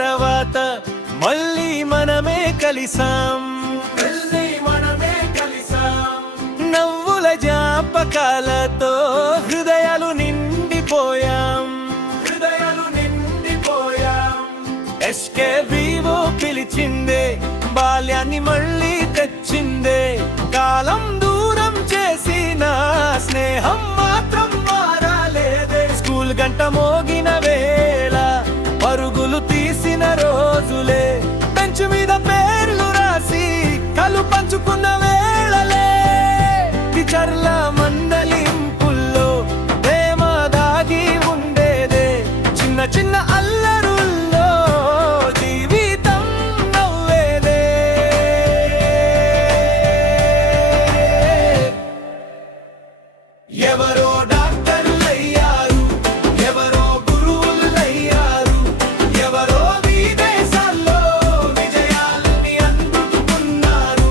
తర్వాత మళ్ళీ మనమే కలిసాం. నవ్వుల జ్ఞాపకాలతో హృదయాలు నిండిపోయాం. ఎస్కేబీవో పిలిచిందే, బాల్యాన్ని మళ్ళీ తెచ్చిందే. కాలం దూరం చేసిన స్నేహం మాత్రం మారాలేదే. స్కూల్ గంట మోగిన వేళ పరుగులు తీసిన రోజులే, బెంచ్ మీద పేర్లు రాసి కలు పంచుకున్న వేళలే. టీచర్ల మందలింపుల్లో ప్రేమ దాగి ఉండేదే. చిన్న చిన్న అల్లరుల్లో జీవితం నవ్వేదే. ఎవరో డాక్టర్లయ్యారు, ఎవరో గురువులయ్యారు, ఎవరో విదేశాల్లో విజయాల్ని అందుకున్నారు.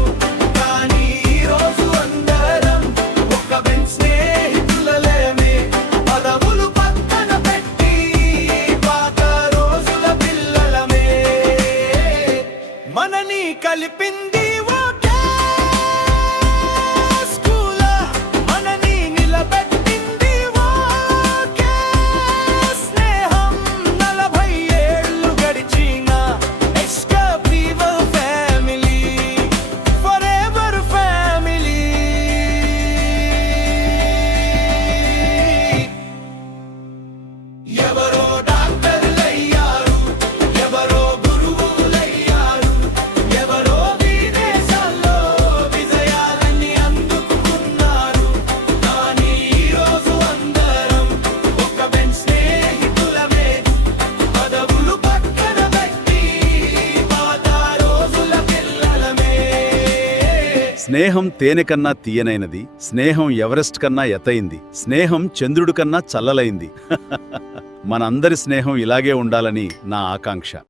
కానీ ఈరోజు అందరం ఒక బెంచ్ స్నేహితులలేమే. పదవులు పక్కన పెట్టి పాత రోజుల పిల్లలమే. మనని కలిపింది ఒకే స్కూల, మనని నిలబెట్టింది ఒకే స్నేహం. 40 ఏళ్ళు గడిచిన ఎస్కేబీవో ఫ్యామిలీ, ఫరెవర్ ఫ్యామిలీ. ఎవరో డాక్టర్లయ్యారు, ఎవరో గురువులయ్యారు, ఎవరో విదేశాల్లో విజయాలన్నీ అందుకున్నారు. కానీ ఈరోజు అందరం ఒక బెంచ్ స్నేహితులమే. పదవులు పక్కన పెట్టి పాత రోజుల పిల్లలమే. స్నేహం తేనె కన్నా తీయనైనది, స్నేహం ఎవరెస్ట్ కన్నా ఎత్తైంది, స్నేహం చంద్రుడి కన్నా చల్లలైంది. మనందరి స్నేహం ఇలాగే ఉండాలని నా ఆకాంక్ష.